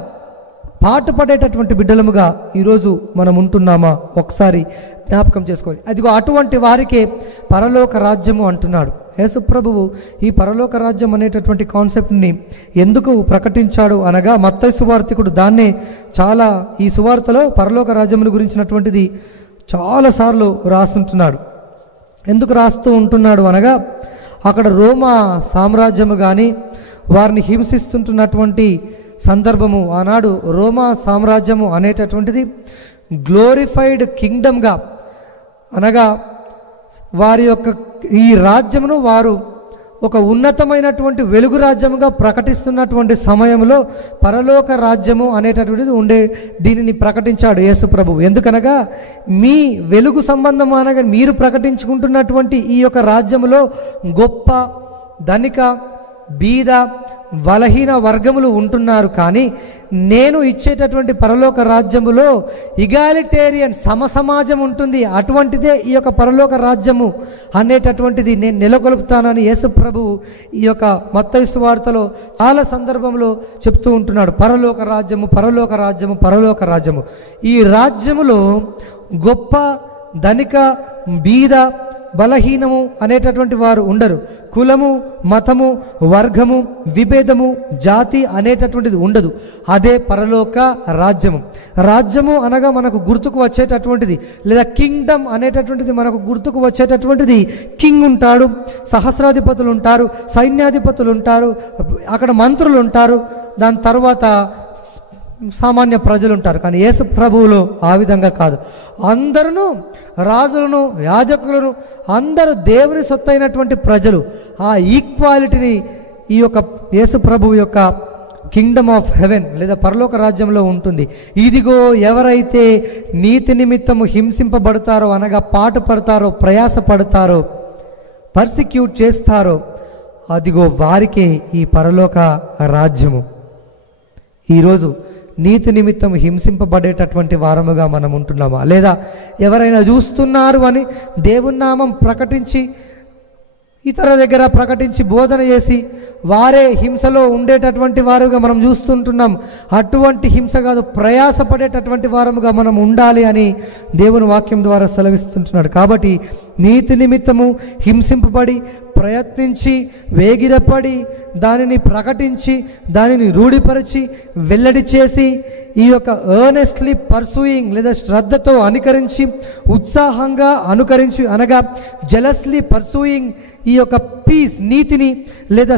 పాటుపడేటటువంటి బిడ్డలముగా ఈరోజు మనం ఉంటున్నామా? ఒకసారి జ్ఞాపకం చేసుకోవాలి. అదిగో అటువంటి వారికే పరలోక రాజ్యము అంటున్నాడు యేసు ప్రభువు. ఈ పరలోక రాజ్యం అనేటటువంటి కాన్సెప్ట్ని ఎందుకు ప్రకటించాడు అనగా, మత్తయి సువార్తికుడు దాన్నే చాలా, ఈ సువార్తలో పరలోక రాజ్యమును గురించినటువంటిది చాలాసార్లు రాస్తుంటున్నాడు. ఎందుకు రాస్తూ ఉంటున్నాడు అనగా, అక్కడ రోమా సామ్రాజ్యము కానీ వారిని హింసిస్తుంటున్నటువంటి సందర్భము, ఆనాడు రోమా సామ్రాజ్యము అనేటటువంటిది గ్లోరిఫైడ్ కింగ్డమ్గా, అనగా వారి యొక్క ఈ రాజ్యమును వారు ఒక ఉన్నతమైనటువంటి వెలుగు రాజ్యముగా ప్రకటిస్తున్నటువంటి సమయంలో పరలోక రాజ్యము అనేటటువంటిది ఉండే, దీనిని ప్రకటించాడు యేసు ప్రభువు. ఎందుకనగా మీ వెలుగు సంబంధం అనగా మీరు ప్రకటించుకుంటున్నటువంటి ఈ యొక్క రాజ్యములో గొప్ప, ధనిక, బీద, బలహీన వర్గములు ఉంటున్నారు. కానీ నేను ఇచ్చేటటువంటి పరలోక రాజ్యములో ఇగాలిటేరియన్ సమసమాజం ఉంటుంది. అటువంటిదే ఈ యొక్క పరలోక రాజ్యము అనేటటువంటిది నేను నెలకొల్పుతానని యేసు ప్రభువు ఈ యొక్క మత్తయి సువార్తలో చాలా సందర్భంలో చెప్తూ ఉంటున్నాడు. పరలోక రాజ్యము, పరలోక రాజ్యము, పరలోక రాజ్యము. ఈ రాజ్యములో గొప్ప, ధనిక, బీద, బలహీనము అనేటటువంటి వారు ఉండరు. కులము, మతము, వర్గము, విభేదము, జాతి అనేటటువంటిది ఉండదు. అదే పరలోక రాజ్యము. రాజ్యము అనగా మనకు గుర్తుకు వచ్చేటటువంటిది, లేదా కింగ్డమ్ అనేటటువంటిది మనకు గుర్తుకు వచ్చేటటువంటిది, కింగ్ ఉంటాడు, సహస్రాధిపతులు ఉంటారు, సైన్యాధిపతులు ఉంటారు, అక్కడ మంత్రులు ఉంటారు, దాని తర్వాత సామాన్య ప్రజలు ఉంటారు. కానీ యేసు ప్రభువులో ఆ విధంగా కాదు. అందరూ రాజులను, యాజకులను, అందరూ దేవుని సొత్తైనటువంటి ప్రజలు. ఆ ఈక్వాలిటీని ఈ యొక్క యేసు ప్రభువు యొక్క కింగ్డమ్ ఆఫ్ హెవెన్ లేదా పరలోక రాజ్యంలో ఉంటుంది. ఇదిగో ఎవరైతే నీతి నిమిత్తము హింసింపబడతారో అనగా పాటుపడతారో, ప్రయాసపడతారో, పర్సిక్యూట్ చేస్తారో, అదిగో వారికే ఈ పరలోక రాజ్యము. ఈరోజు నీతి నిమిత్తం హింసింపబడేటటువంటి వారముగా మనం ఉంటున్నామా? లేదా ఎవరైనా చూస్తున్నారు అని దేవుని నామం ప్రకటించి, ఇతర దగ్గర ప్రకటించి, బోధన చేసి వారే హింసలో ఉండేటటువంటి వారుగా మనం చూస్తుంటున్నాం. అటువంటి హింస కాదు, ప్రయాసపడేటటువంటి వారముగా మనం ఉండాలి అని దేవుని వాక్యం ద్వారా సెలవిస్తుంటున్నాడు. కాబట్టి నీతి నిమిత్తము హింసింపబడి, ప్రయత్నించి, వేగిరపడి, దానిని ప్రకటించి, దానిని రూఢిపరిచి, వెల్లడి చేసి, ఈ యొక్క ఎర్నెస్ట్లీ పర్సూయింగ్ లేదా శ్రద్ధతో అనుకరించి, ఉత్సాహంగా అనుకరించి అనగా జెలస్లీ పర్సూయింగ్ ఈ యొక్క పీస్, నీతిని లేదా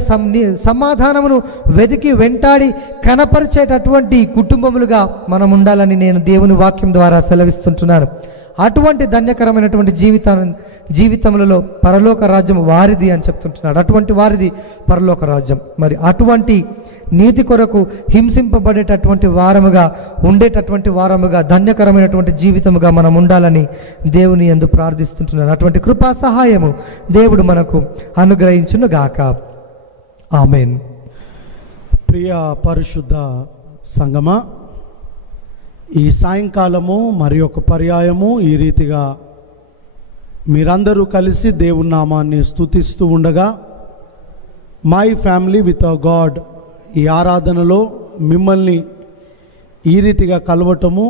సమాధానమును వెతికి వెంటాడి కనపరిచేటటువంటి కుటుంబములుగా మనం ఉండాలని నేను దేవుని వాక్యం ద్వారా సెలవిస్తుంటున్నాను. అటువంటి ధన్యకరమైనటువంటి జీవితములలో పరలోక రాజ్యం వారిది అని చెప్తుంటున్నాడు. అటువంటి వారిది పరలోక రాజ్యం. మరి అటువంటి నీతి కొరకు హింసింపబడేటటువంటి వారముగా, ఉండేటటువంటి వారముగా, ధన్యకరమైనటువంటి జీవితముగా మనం ఉండాలని దేవుని యందు ప్రార్థిస్తుంటున్నాను. అటువంటి కృపా సహాయము దేవుడు మనకు అనుగ్రహించును గాక. ఆమేన్. ప్రియ పరిశుద్ధ సంగమా, ఈ సాయంకాలము మరి ఒక పర్యాయము ఈ రీతిగా మీరందరూ కలిసి దేవుని నామాన్ని స్తుతిస్తూ ఉండగా, my family with a God ఈ ఆరాధనలో మిమ్మల్ని ఈ రీతిగా కలవటము,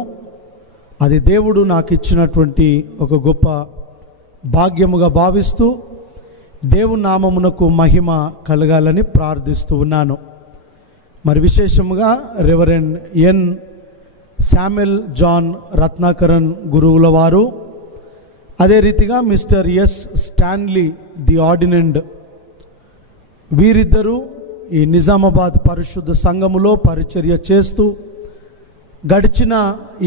అది దేవుడు నాకు ఇచ్చినటువంటి ఒక గొప్ప భాగ్యముగా భావిస్తూ దేవుని నామమునకు మహిమ కలగాలని ప్రార్థిస్తూ ఉన్నాను. మరి విశేషముగా రెవరెండ్ ఎన్ శామ్యుల్ జాన్ రత్నాకరన్ గురువుల వారు, అదే రీతిగా మిస్టర్ ఎస్ స్టాన్లీ ది ఆర్డినెంట్, వీరిద్దరూ ఈ నిజామాబాద్ పరిశుద్ధ సంఘములో పరిచర్య చేస్తూ గడిచిన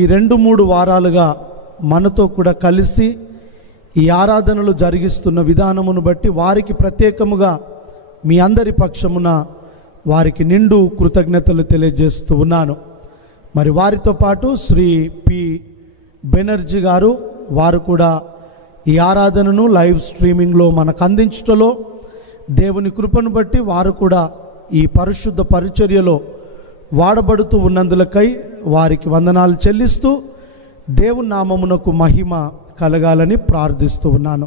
ఈ 2-3 వారాలుగా మనతో కూడా కలిసి ఈ ఆరాధనలు జరిగిస్తున్న విధానమును బట్టి వారికి ప్రత్యేకముగా మీ అందరి పక్షమున వారికి నిండు కృతజ్ఞతలు తెలియజేస్తూ ఉన్నాను. మరి వారితో పాటు శ్రీ పి బెనర్జీ గారు, వారు కూడా ఈ ఆరాధనను లైవ్ స్ట్రీమింగ్లో మనకు అందించటంలో దేవుని కృపను బట్టి వారు కూడా ఈ పరిశుద్ధ పరిచర్యలో వాడబడుతూ ఉన్నందులకై వారికి వందనాలు చెల్లిస్తూ దేవుని నామమునకు మహిమ కలగాలని ప్రార్థిస్తూ ఉన్నాను.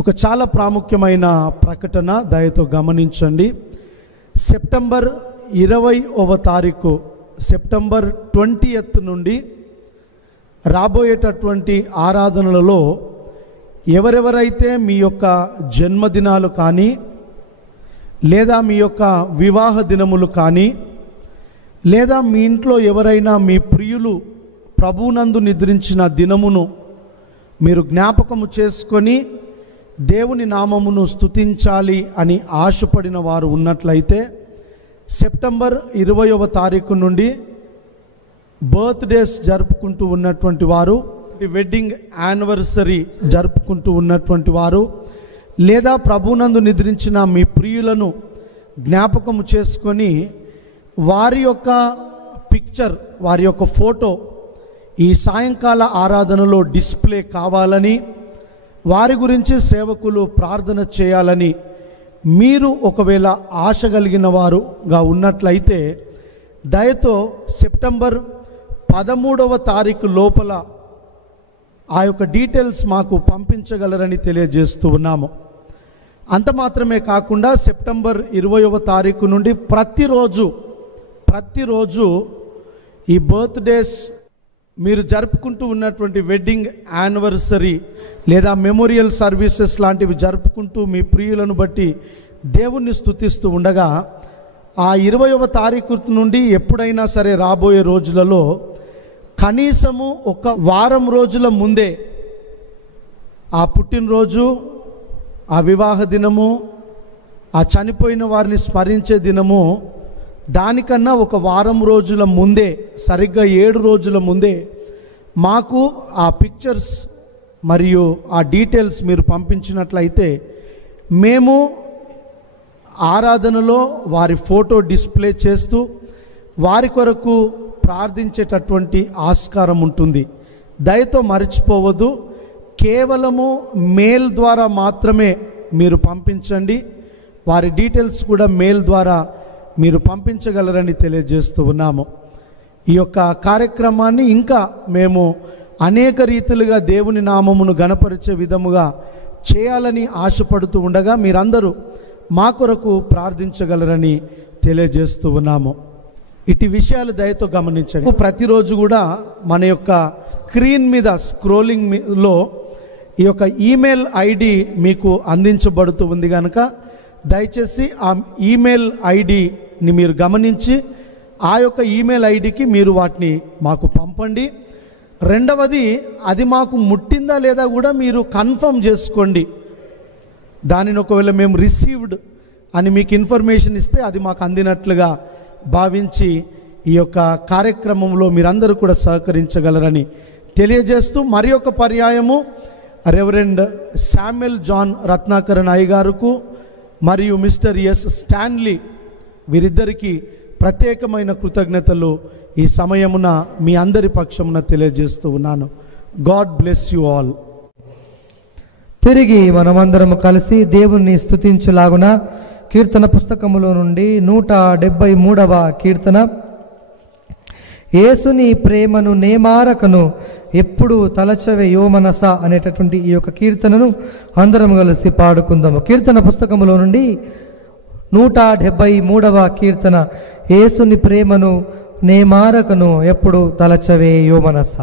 ఒక చాలా ప్రాముఖ్యమైన ప్రకటన దయతో గమనించండి. సెప్టెంబర్ 20వ తారీఖు, సెప్టెంబర్ 20th నుండి రాబోయేటటువంటి ఆరాధనలలో ఎవరెవరైతే మీ యొక్క జన్మదినాలు కానీ లేదా మీ యొక్క వివాహ దినములు కానీ లేదా మీ ఇంట్లో ఎవరైనా మీ ప్రియులు ప్రభువునందు నిద్రించిన దినమును మీరు జ్ఞాపకము చేసుకొని దేవుని నామమును స్తుతించాలి అని ఆశపడిన వారు ఉన్నట్లయితే సెప్టెంబర్ 20వ తారీఖు నుండి బర్త్డేస్ జరుపుకుంటూ ఉన్నటువంటి వారు, వెడ్డింగ్ యానివర్సరీ జరుపుకుంటూ ఉన్నటువంటి వారు, లేదా ప్రభువునందు నిద్రించిన మీ ప్రియులను జ్ఞాపకము చేసుకొని వారి యొక్క పిక్చర్, వారి యొక్క ఫోటో ఈ సాయంకాల ఆరాధనలో డిస్ప్లే కావాలని, వారి గురించి సేవకులు ప్రార్థన చేయాలని మీరు ఒకవేళ ఆశ కలిగిన వారుగా ఉన్నట్లయితే దయతో సెప్టెంబర్ 13వ తారీఖు లోపల ఆ యొక్క డీటెయిల్స్ మాకు పంపించగలరని తెలియజేస్తూ ఉన్నాము. అంత మాత్రమే కాకుండా సెప్టెంబర్ 20వ తారీఖు నుండి ప్రతిరోజు ఈ బర్త్డేస్, మీరు జరుపుకుంటూ ఉన్నటువంటి వెడ్డింగ్ యానివర్సరీ లేదా మెమోరియల్ సర్వీసెస్ లాంటివి జరుపుకుంటూ మీ ప్రియులను బట్టి దేవుణ్ణి స్తుతిస్తూ ఉండగా ఆ 20వ తారీఖు నుండి ఎప్పుడైనా సరే రాబోయే రోజులలో కనీసము ఒక వారం రోజుల ముందే ఆ పుట్టినరోజు, ఆ వివాహ దినము, ఆ చనిపోయిన వారిని స్మరించే దినము, దానికన్నా ఒక వారం రోజుల ముందే, సరిగ్గా 7 రోజుల ముందే మాకు ఆ పిక్చర్స్ మరియు ఆ డీటెయిల్స్ మీరు పంపించినట్లయితే మేము ఆరాధనలో వారి ఫోటో డిస్ప్లే చేస్తూ వారి కొరకు ప్రార్థించేటటువంటి ఆస్కారం ఉంటుంది. దయతో మర్చిపోవద్దు, కేవలము మెయిల్ ద్వారా మాత్రమే మీరు పంపించండి. వారి డీటెయిల్స్ కూడా మెయిల్ ద్వారా మీరు పంపించగలరని తెలియజేస్తూ ఉన్నాము. ఈ యొక్క కార్యక్రమాన్ని ఇంకా మేము అనేక రీతిలుగా దేవుని నామమును గణపరిచే విధముగా చేయాలని ఆశపడుతూ ఉండగా మీరందరూ మా కొరకు ప్రార్థించగలరని తెలియజేస్తూ ఉన్నాము. ఇటు విషయాలు దయతో గమనించండి. ప్రతిరోజు కూడా మన యొక్క స్క్రీన్ మీద స్క్రోలింగ్లో ఈ యొక్క ఈమెయిల్ ఐడి మీకు అందించబడుతూ ఉంది కనుక దయచేసి ఆ ఈమెయిల్ ఐడిని మీరు గమనించి ఆ యొక్క ఈమెయిల్ ఐడికి మీరు వాటిని మాకు పంపండి. రెండవది, అది మాకు ముట్టిందా లేదా కూడా మీరు కన్ఫర్మ్ చేసుకోండి. దానిని ఒకవేళ మేము రిసీవ్డ్ అని మీకు ఇన్ఫర్మేషన్ ఇస్తే అది మాకు అందినట్లుగా భావించి ఈ యొక్క కార్యక్రమంలో మీరందరూ కూడా సహకరించగలరని తెలియజేస్తూ మరి ఒక పర్యాయము రెవరెండ్ శామ్యుయల్ జాన్ రత్నాకరన్ అయ్య గారుకు మరియు మిస్టర్ ఎస్ స్టాన్లీ వీరిద్దరికీ ప్రత్యేకమైన కృతజ్ఞతలు ఈ సమయమున మీ అందరి పక్షమున తెలియజేస్తూ ఉన్నాను. God bless you all. తిరిగి మనమందరము కలిసి దేవుణ్ణి స్తుతించులాగున కీర్తన పుస్తకములో నుండి 173వ కీర్తన, యేసుని ప్రేమను నేమారకను ఎప్పుడు తలచవే యోమనస అనేటటువంటి ఈ యొక్క కీర్తనను అందరం కలిసి పాడుకుందాము. కీర్తన పుస్తకములో నుండి 173వ కీర్తన, యేసుని ప్రేమను నేమారకను ఎప్పుడు తలచవే యోమనస.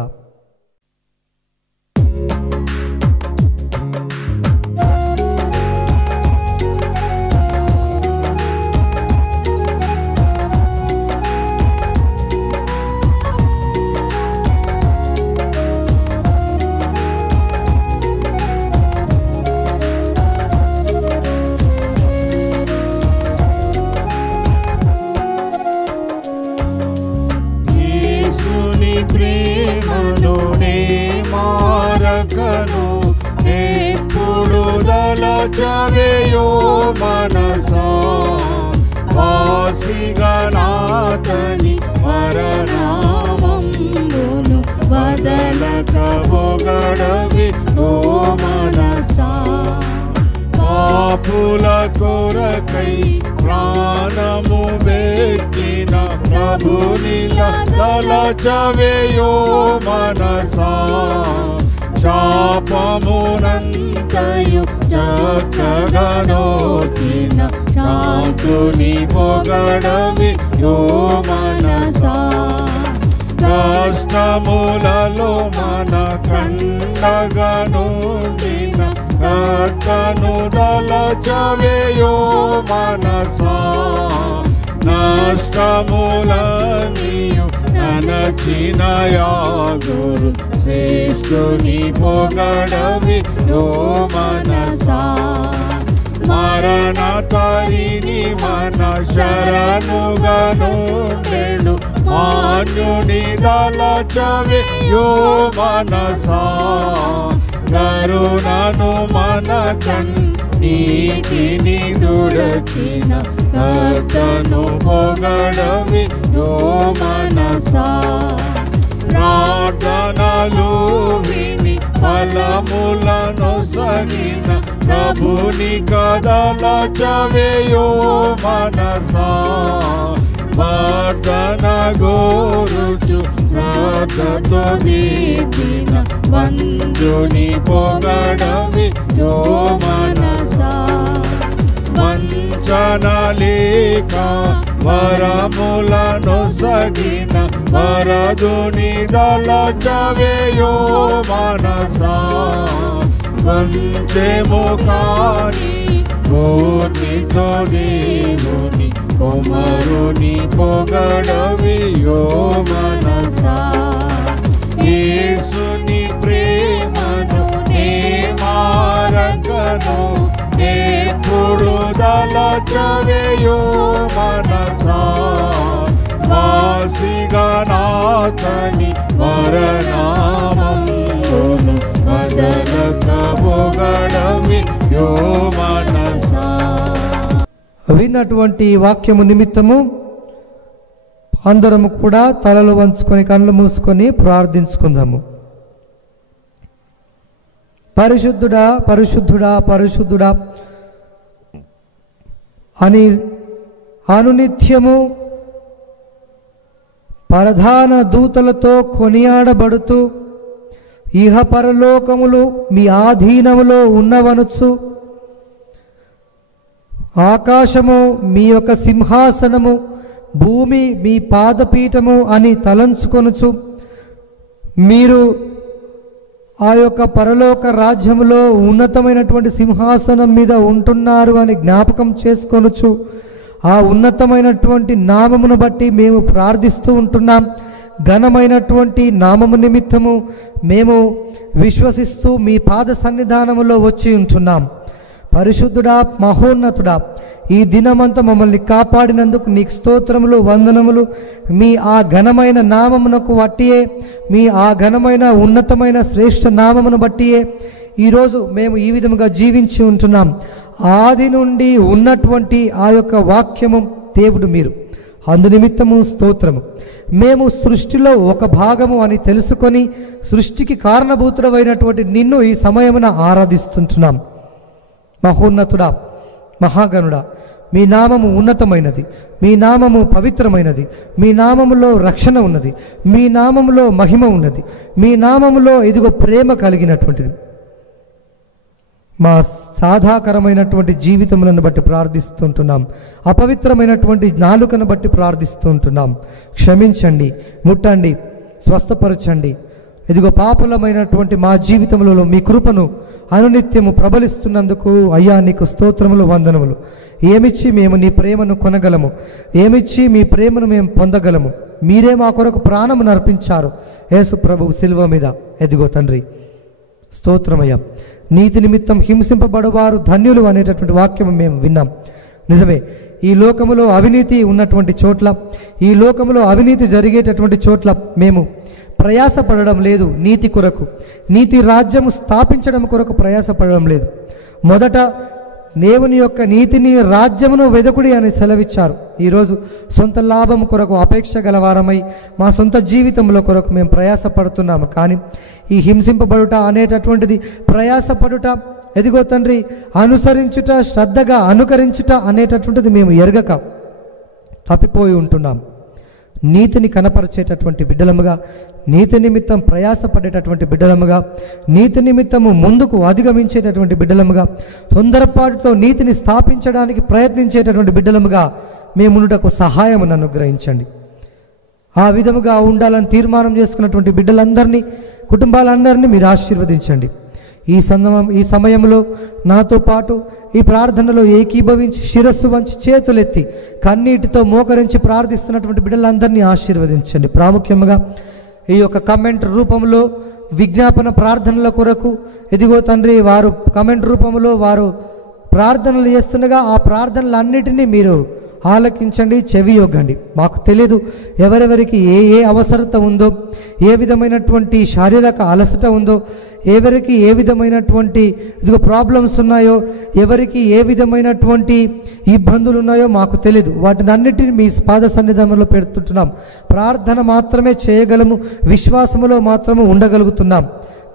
యేసుని ప్రేమను దళచవేయో మనసా వాసిగనాథని మరణామంబును వదలక పొగడవి ఓ మనసా పాపుల కొరకై ప్రాణము పెట్టిన ప్రభునిల దళచవేయో మనసా శాపమునంతయు చక్కగనోచిన శాంతుని పొగడవి యో మనసా కష్టములలో మన కండగనుండిన కర్తను దళచవేయో మనసా నష్టములనియు ననచిన యాగురు శ్రేష్ఠుని పొగడవి యో మనసా మరణ తరిని మన శరణుగనుండెను మాన్యుని దళచవి యో మనసా కరుణను మన కన్నీటిని దుడచిన కర్తను పొగడవి యో మనసా ప్రార్థనలు విని ఫలములను సగిన ప్రభుని కదలచవేయో మనసా ప్రార్థన గోరుచు శ్రద్ధతో వీపిన వందుని పొగడవి యో మనసా వంచనలేక వరములను సగిన వరదుని దళచవేయో మనసా వంచెము కాని పూర్ణితో దేవుని కుమరుని పొగడవి యో మనసా యేసుని ప్రేమను నే మారకను ఎప్పుడు దళచవేయో మనసా వాసిగనాథని మరణామంబును వదలక పొగడవి యో మనసా. విన్నటువంటి వాక్యము నిమిత్తము అందరము కూడా తలలు వంచుకొని కళ్ళు మూసుకొని ప్రార్థించుకుందాము. పరిశుద్ధుడా పరిశుద్ధుడా పరిశుద్ధుడా అని అనునిత్యము ప్రధాన దూతలతో కొనియాడబడుతూ ఇహ పరలోకములు మీ ఆధీనములో ఉన్నవనుచు ఆకాశము మీ యొక్క సింహాసనము భూమి మీ పాదపీఠము అని తలంచుకొనుచు మీరు ఆ యొక్క పరలోక రాజ్యములో ఉన్నతమైనటువంటి సింహాసనం మీద ఉంటున్నారు అని జ్ఞాపకం చేసుకొనుచు ఆ ఉన్నతమైనటువంటి నామమును బట్టి మేము ప్రార్థిస్తూ ఉంటున్నాం. ఘనమైనటువంటి నామము నిమిత్తము మేము విశ్వసిస్తూ మీ పాద సన్నిధానములో వచ్చి ఉంటున్నాం. పరిశుద్ధుడా మహోన్నతుడా ఈ దినమంతా మమ్మల్ని కాపాడినందుకు నీకు స్తోత్రములు వందనములు. మీ ఆ ఘనమైన నామమునకు బట్టియే మీ ఆ ఘనమైన ఉన్నతమైన శ్రేష్ఠ నామమును బట్టియే ఈరోజు మేము ఈ విధముగా జీవించి ఉంటున్నాం. ఆది నుండి ఉన్నటువంటి ఆ యొక్క వాక్యము దేవుడు మీరు, అందునిమిత్తము స్తోత్రము. మేము సృష్టిలో ఒక భాగము అని తెలుసుకొని సృష్టికి కారణభూతుడమైనటువంటి నిన్ను ఈ సమయమున ఆరాధిస్తుంటున్నాం. మహోన్నతుడా మహాగణుడా మీ నామము ఉన్నతమైనది, మీ నామము పవిత్రమైనది, మీ నామములో రక్షణ ఉన్నది, మీ నామములో మహిమ ఉన్నది, మీ నామములో ఇదిగో ప్రేమ కలిగినటువంటిది. మా సాధాకరమైనటువంటి జీవితములను బట్టి ప్రార్థిస్తుంటున్నాం, అపవిత్రమైనటువంటి నాలుకను బట్టి ప్రార్థిస్తుంటున్నాం. క్షమించండి, ముట్టండి, స్వస్థపరచండి. ఇదిగో పాపులమైనటువంటి మా జీవితంలో మీ కృపను అనునిత్యము ప్రబలిస్తున్నందుకు అయ్యా నీకు స్తోత్రములు వందనములు. ఏమిచ్చి మేము నీ ప్రేమను కొనగలము, ఏమిచ్చి మీ ప్రేమను మేము పొందగలము? మీరే మా కొరకు ప్రాణమును అర్పించారు యేసు ప్రభువు శిలువ మీద. ఎదిగో తండ్రి స్తోత్రమయ్యా. నీతి నిమిత్తం హింసింపబడువారు ధన్యులు అనేటటువంటి వాక్యం మేము విన్నాం. నిజమే, ఈ లోకములో అవినీతి ఉన్నటువంటి చోట్ల, ఈ లోకములో అవినీతి జరిగేటటువంటి చోట్ల మేము ప్రయాసపడడం లేదు. నీతి కొరకు, నీతి రాజ్యము స్థాపించడం కొరకు ప్రయాసపడడం లేదు. మొదట దేవుని యొక్క నీతిని రాజ్యమును వెదకుడి అని సెలవిచ్చారు. ఈరోజు సొంత లాభం కొరకు అపేక్ష గలవారమై మా సొంత జీవితంలో కొరకు మేము ప్రయాసపడుతున్నాము. కానీ ఈ హింసింపబడుట అనేటటువంటిది, ప్రయాసపడుట, ఎదిగో తండ్రి, అనుసరించుట, శ్రద్ధగా అనుకరించుట అనేటటువంటిది మేము ఎరగక తప్పిపోయి ఉంటున్నాం. నీతిని కనపరిచేటటువంటి బిడ్డలముగా, నీతి నిమిత్తం ప్రయాసపడేటటువంటి బిడ్డలముగా, నీతి నిమిత్తము ముందుకు అధిగమించేటటువంటి బిడ్డలముగా, తొందరపాటుతో నీతిని స్థాపించడానికి ప్రయత్నించేటటువంటి బిడ్డలముగా మేముండుటకు సహాయమును అనుగ్రహించండి. ఆ విధముగా ఉండాలని తీర్మానం చేసుకున్నటువంటి బిడ్డలందరినీ, కుటుంబాలందరినీ మీరు ఆశీర్వదించండి. ఈ సమయంలో నాతో పాటు ఈ ప్రార్థనలో ఏకీభవించి శిరస్సు వంచి చేతులెత్తి కన్నీటితో మోకరించి ప్రార్థిస్తున్నటువంటి బిడ్డలందరినీ ఆశీర్వదించండి. ప్రాముఖ్యంగా ఈ యొక్క కమెంట్ రూపంలో విజ్ఞాపన ప్రార్థనల కొరకు, ఎదిగో తండ్రి, వారు కమెంట్ రూపంలో వారు ప్రార్థనలు చేస్తుండగా ఆ ప్రార్థనలన్నిటినీ మీరు ఆలకించండి, చెవి యొగ్గండి. మాకు తెలియదు ఎవరెవరికి ఏ అవసరత ఉందో, ఏ విధమైనటువంటి శారీరక అలసట ఉందో, ఎవరికి ఏ విధమైనటువంటి ఇదిగో ప్రాబ్లమ్స్ ఉన్నాయో, ఎవరికి ఏ విధమైనటువంటి ఇబ్బందులు ఉన్నాయో మాకు తెలియదు. వాటిని అన్నిటిని మీ పాద సన్నిధానంలో పెడుతుంటున్నాం. ప్రార్థన మాత్రమే చేయగలము, విశ్వాసములో మాత్రము ఉండగలుగుతున్నాం.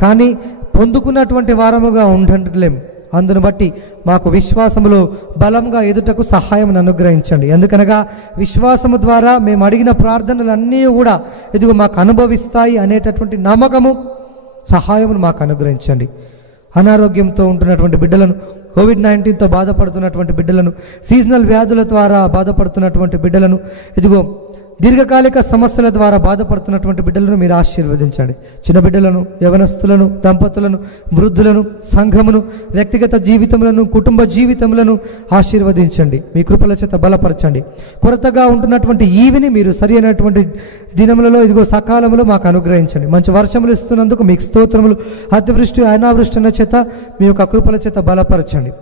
కానీ పొందుకున్నటువంటి వారముగా ఉండలేము. అందును బట్టి మాకు విశ్వాసములో బలంగా ఎదుటకు సహాయం అనుగ్రహించండి. ఎందుకనగా విశ్వాసము ద్వారా మేము అడిగిన ప్రార్థనలన్నీ కూడా ఇదిగో మాకు అనుభవిస్తాయి అనేటటువంటి నమ్మకము, సహాయమును మాకు అనుగ్రహించండి. అనారోగ్యంతో ఉంటున్నటువంటి బిడ్డలను, కోవిడ్-19తో బాధపడుతున్నటువంటి బిడ్డలను, సీజనల్ వ్యాధుల ద్వారా బాధపడుతున్నటువంటి బిడ్డలను, ఇదిగో దీర్ఘకాలిక సమస్యల ద్వారా బాధపడుతున్నటువంటి బిడ్డలను మీరు ఆశీర్వదించండి. చిన్న బిడ్డలను, యవనస్తులను, దంపతులను, వృద్ధులను, సంఘమును, వ్యక్తిగత జీవితములను, కుటుంబ జీవితములను ఆశీర్వదించండి. మీ కృపల చేత బలపరచండి. కొరతగా ఉంటున్నటువంటి ఈవిని మీరు సరి అయినటువంటి దినములలో ఇదిగో సకాలంలో మాకు అనుగ్రహించండి. మంచి వర్షములు ఇస్తున్నందుకు మీకు స్తోత్రములు. అతివృష్టి అనావృష్టి చేత మీ యొక్క కృపల చేత బలపరచండి.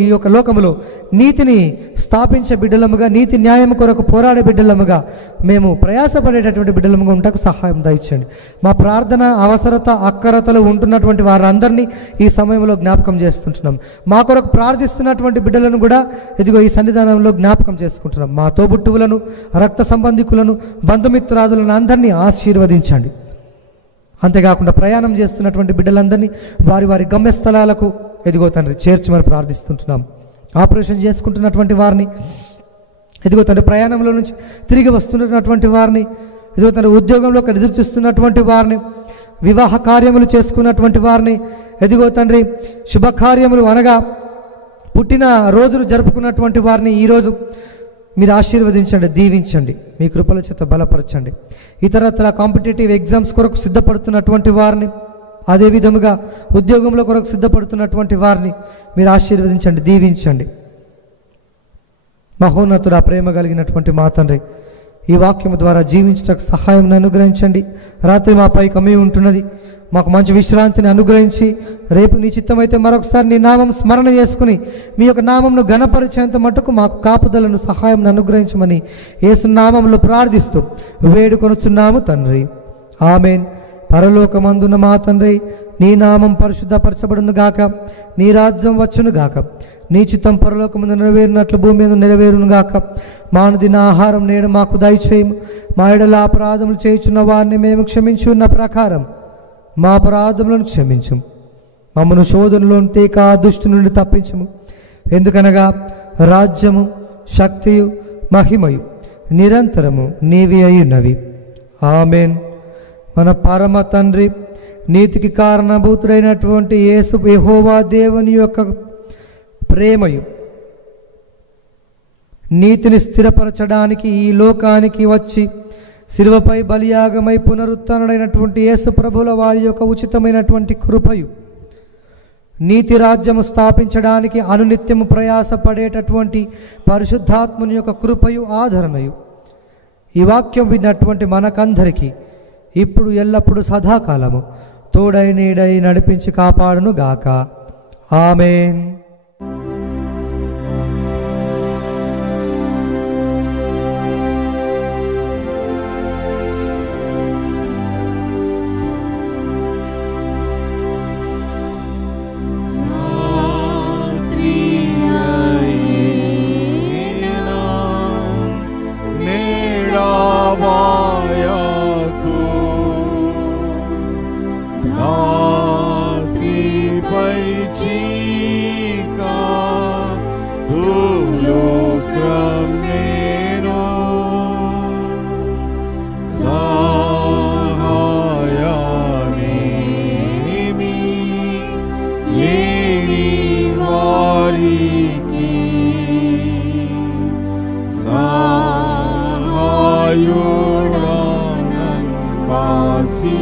ఈ యొక్క లోకములో నీతిని స్థాపించే బిడ్డలముగా, నీతి న్యాయం కొరకు పోరాడే బిడ్డలముగా, మేము ప్రయాసపడేటటువంటి బిడ్డలముగా ఉండకు సహాయం దయచండి. మా ప్రార్థన అవసరత అక్కరతలు ఉంటున్నటువంటి వారందరినీ ఈ సమయంలో జ్ఞాపకం చేస్తుంటున్నాం. మా కొరకు ప్రార్థిస్తున్నటువంటి బిడ్డలను కూడా ఇదిగో ఈ సన్నిధానంలో జ్ఞాపకం చేసుకుంటున్నాం. మా తోబుట్టువులను, రక్త సంబంధికులను, బంధుమిత్రాదులను అందరినీ ఆశీర్వదించండి. అంతేకాకుండా ప్రయాణం చేస్తున్నటువంటి బిడ్డలందరినీ వారి వారి గమ్యస్థలాలకు ఎదిగో తండ్రి చేర్చమని ప్రార్థిస్తుంటున్నాం. ఆపరేషన్ చేసుకుంటున్నటువంటి వారిని, ఎదిగో తండ్రి ప్రయాణంలో నుంచి తిరిగి వస్తున్నటువంటి వారిని, ఎదిగో తండ్రి ఉద్యోగంలో ఎదురు చూస్తున్నటువంటి వారిని, వివాహ కార్యములు చేసుకున్నటువంటి వారిని, ఎదిగో తండ్రి శుభకార్యములు అనగా పుట్టిన రోజులు జరుపుకున్నటువంటి వారిని ఈరోజు మీరు ఆశీర్వదించండి, దీవించండి. మీ కృపల చేత బలపరచండి. ఇతరత్ర కాంపిటేటివ్ ఎగ్జామ్స్ కొరకు సిద్ధపడుతున్నటువంటి వారిని, అదే విధముగా ఉద్యోగంలో కొరకు సిద్ధపడుతున్నటువంటి వారిని మీరు ఆశీర్వదించండి, దీవించండి. మహోన్నతుడా, ప్రేమ కలిగినటువంటి మా తండ్రి, ఈ వాక్యము ద్వారా జీవించడానికి సహాయం అనుగ్రహించండి. రాత్రి మాపై కమ్మి ఉంటున్నది, మాకు మంచి విశ్రాంతిని అనుగ్రహించి రేపు నీ చిత్తమైతే మరొకసారి నీ నామం స్మరణ చేసుకుని మీ యొక్క నామంను ఘనపరిచేంత మటుకు మాకు కాపుదలను సహాయం అనుగ్రహించమని యేసు నామములో ప్రార్థిస్తూ వేడుకొనుచున్నాము తండ్రి. ఆమేన్. పరలోకమందున మా తండ్రి, నీ నామం పరిశుద్ధపరచబడును గాక, నీ రాజ్యం వచ్చును గాక, నీ చిత్తం పరలోకమందు నెరవేరినట్లు భూమి మీద నెరవేరును గాక. మానుదిన ఆహారం నేడు మాకు దయచేయము. మా ఎడల అపరాధములు చేయుచున్న వారిని మేము క్షమించున్న ప్రకారం మా అపరాధములను క్షమించము. మమ్మను శోధనలోని తేక దుష్టు నుండి తప్పించము. ఎందుకనగా రాజ్యము, శక్తియు, మహిమయు నిరంతరము నీవి అయ్యున్నవి. ఆమేన్. మన పరమ తండ్రి, నీతికి కారణభూతుడైనటువంటి యేసు యెహోవా దేవుని యొక్క ప్రేమయు, నీతిని స్థిరపరచడానికి ఈ లోకానికి వచ్చి శిలువపై బలియాగమై పునరుత్థానుడైనటువంటి యేసు ప్రభుల వారి యొక్క ఉచితమైనటువంటి కృపయు, నీతి రాజ్యము స్థాపించడానికి అనునిత్యము ప్రయాసపడేటటువంటి పరిశుద్ధాత్ముని యొక్క కృపయు, ఆదరణయు ఈ వాక్యం విన్నటువంటి మనకందరికీ ఇప్పుడు ఎల్లప్పుడూ సదాకాలము తోడై నీడై నడిపించి కాపాడును గాక. ఆమేన్. రాత్రిపై చీకా దులోకం నేను సహాయానేమి లేని వారికి సహాయుడానన్ పాసి